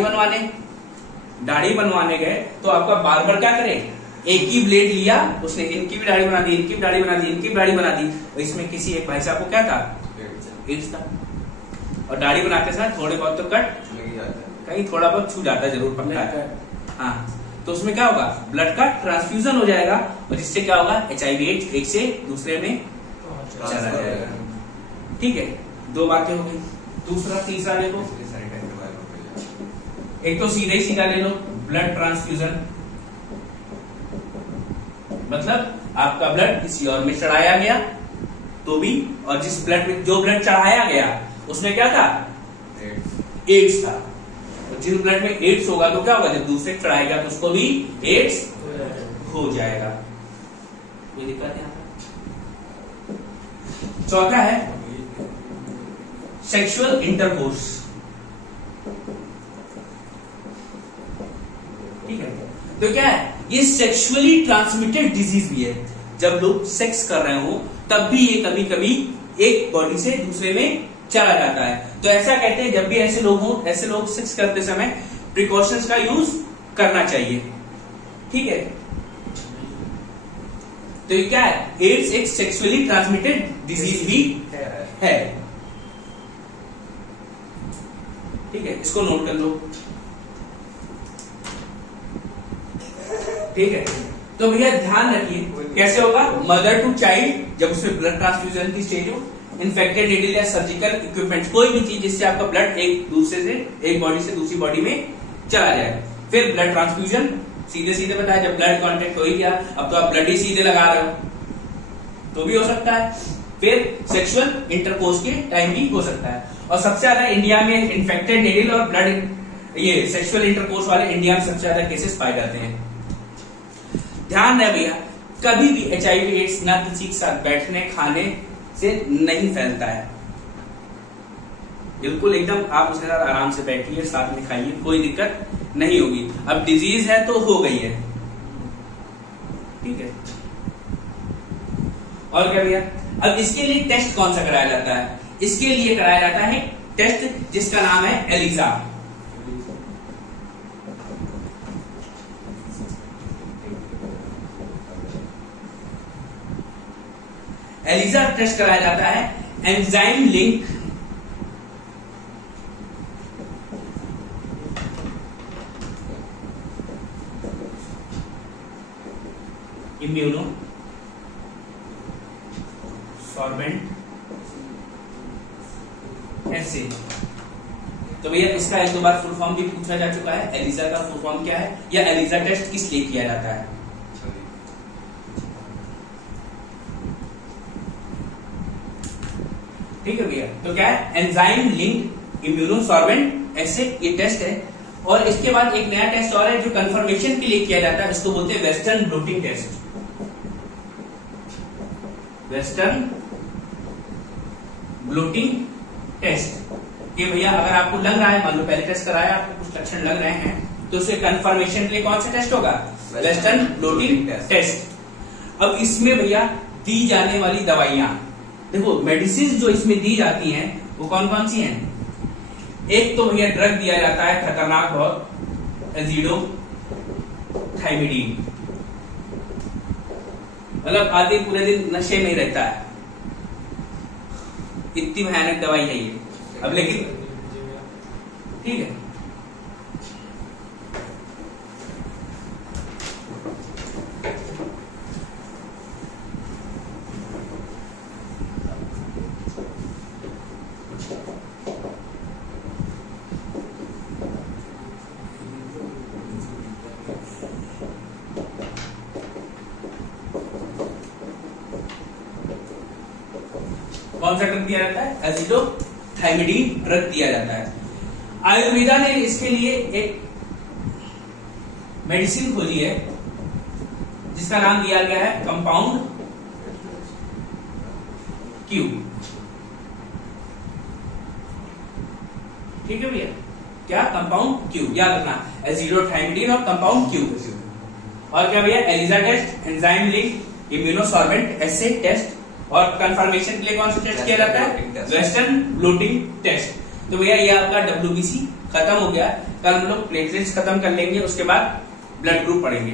बनवाने गए तो आपका बार्बर क्या करे, एक ही ब्लेड लिया, उसने इनकी भी दाढ़ी बना दी, इनकी भी दाढ़ी बना दी, इनकी भी दाढ़ी बना दी, और इसमें किसी एक भाई साहब को क्या था, एड्स था। और दाढ़ी बनाते समय थोड़े बहुत तो कट कहीं थोड़ा बहुत छू जाता है, जरूर पक्का है, हाँ, तो उसमें क्या होगा, ब्लड का ट्रांसफ्यूजन हो जाएगा, और जिससे क्या होगा, HIV एड्स एक से दूसरे में चला जाएगा। ठीक है, दो बातें हो गई। दूसरा तीसरा देखो, एक तो सीधे ही सीधा ले लो, ब्लड ट्रांसफ्यूजन, मतलब आपका ब्लड किसी और में चढ़ाया गया तो भी, और जिस ब्लड में जो ब्लड चढ़ाया गया उसमें क्या था, एड्स था। तो जिन ब्लड में एड्स होगा तो क्या होगा, जब दूसरे चढ़ाएगा तो उसको भी एड्स हो जाएगा। कोई दिक्कत है? चौथा है सेक्सुअल इंटरकोर्स, ठीक है। तो क्या है, ये सेक्सुअली ट्रांसमिटेड डिजीज भी है। जब लोग सेक्स कर रहे हो तब भी ये कभी कभी एक बॉडी से दूसरे में चला जाता है। तो ऐसा कहते हैं, जब भी ऐसे लोग हो, ऐसे लोग सेक्स करते समय प्रिकॉशंस का यूज करना चाहिए, ठीक है। तो ये क्या है, एड्स एक सेक्सुअली ट्रांसमिटेड डिजीज भी है, ठीक है, इसको नोट कर लो, ठीक है। तो भैया ध्यान रखिए कैसे होगा, मदर टू चाइल्ड, जब उसमें ब्लड ट्रांसफ्यूजन की स्टेज हो, इन्फेक्टेड नीडल या सर्जिकल इक्विपमेंट, कोई भी चीज जिससे आपका ब्लड एक दूसरे से, एक बॉडी से दूसरी बॉडी में चला जाए। फिर ब्लड ट्रांसफ्यूजन, सीधे सीधे बताया, जब ब्लड कांटेक्ट हो ही गया, अब तो आप ब्लड ही सीधे लगा रहे हो तो भी हो सकता है। फिर सेक्सुअल इंटरकोर्स के टाइम भी हो सकता है। और सबसे ज्यादा इंडिया में इन्फेक्टेड नीडल और ब्लड, ये सेक्सुअल इंटरकोर्स वाले इंडिया में सबसे ज्यादा केसेस पाए जाते हैं। ध्यान रहे भैया, कभी भी HIV एड्स ना किसी के साथ बैठने खाने से नहीं फैलता है, बिल्कुल एकदम आप उसके साथ आराम से बैठिए, साथ में खाइए, कोई दिक्कत नहीं होगी। अब डिजीज है तो हो गई है, ठीक है। और क्या भैया, अब इसके लिए टेस्ट कौन सा कराया जाता है, इसके लिए कराया जाता है टेस्ट जिसका नाम है एलिजा। एलिजा टेस्ट कराया जाता है एंजाइम लिंक इम्यूनो सॉर्बेंट ऐसे। तो भैया इसका एक दो बार फुल फॉर्म भी पूछा जा चुका है, एलिजा का फुल फॉर्म क्या है, या एलिजा टेस्ट किस लिए किया जाता है। ठीक है भैया, तो क्या है, एंजाइम लिंक्ड इम्यूनोसॉर्बेंट ऐसे ये टेस्ट है। और इसके बाद एक नया टेस्ट और है जो कंफर्मेशन के लिए किया जाता है, इसको बोलते हैं western blotting test. Western blotting test, कि भैया अगर आपको लग रहा है, मान लो पहले टेस्ट कराया, आपको कुछ लक्षण लग रहे हैं, तो उसे कंफर्मेशन के लिए कौन सा टेस्ट होगा, वेस्टर्न ब्लोटिंग टेस्ट। अब इसमें भैया दी जाने वाली दवाइयां, देखो मेडिसिन जो इसमें दी जाती हैं वो कौन कौन सी हैं? एक तो भैया ड्रग दिया जाता है खतरनाक बहुत, एजिडोथाइमिडीन, मतलब आदमी पूरे दिन नशे में ही रहता है, इतनी भयानक दवाई है ये। अब लेकिन ठीक है, कौन सा ड्रग दिया जाता है? एजिडोथाइमिडीन ड्रग दिया जाता है। आयुर्वेदा ने इसके लिए एक मेडिसिन खोजी है जिसका नाम दिया गया है कंपाउंड क्यू। ठीक है भैया, क्या? कंपाउंड क्यू, याद रखना, एजिडोथाइमिडीन और कंपाउंड क्यू। और क्या भैया? ELISA test, enzyme link, immunosorbent assay test, और कंफर्मेशन के लिए कौन सा टेस्ट किया जाता है? Western blotting test. तो भैया ये आपका WBC खत्म हो गया। कल हम लोग प्लेटलेट्स खत्म कर लेंगे, उसके बाद ब्लड ग्रुप पढ़ेंगे।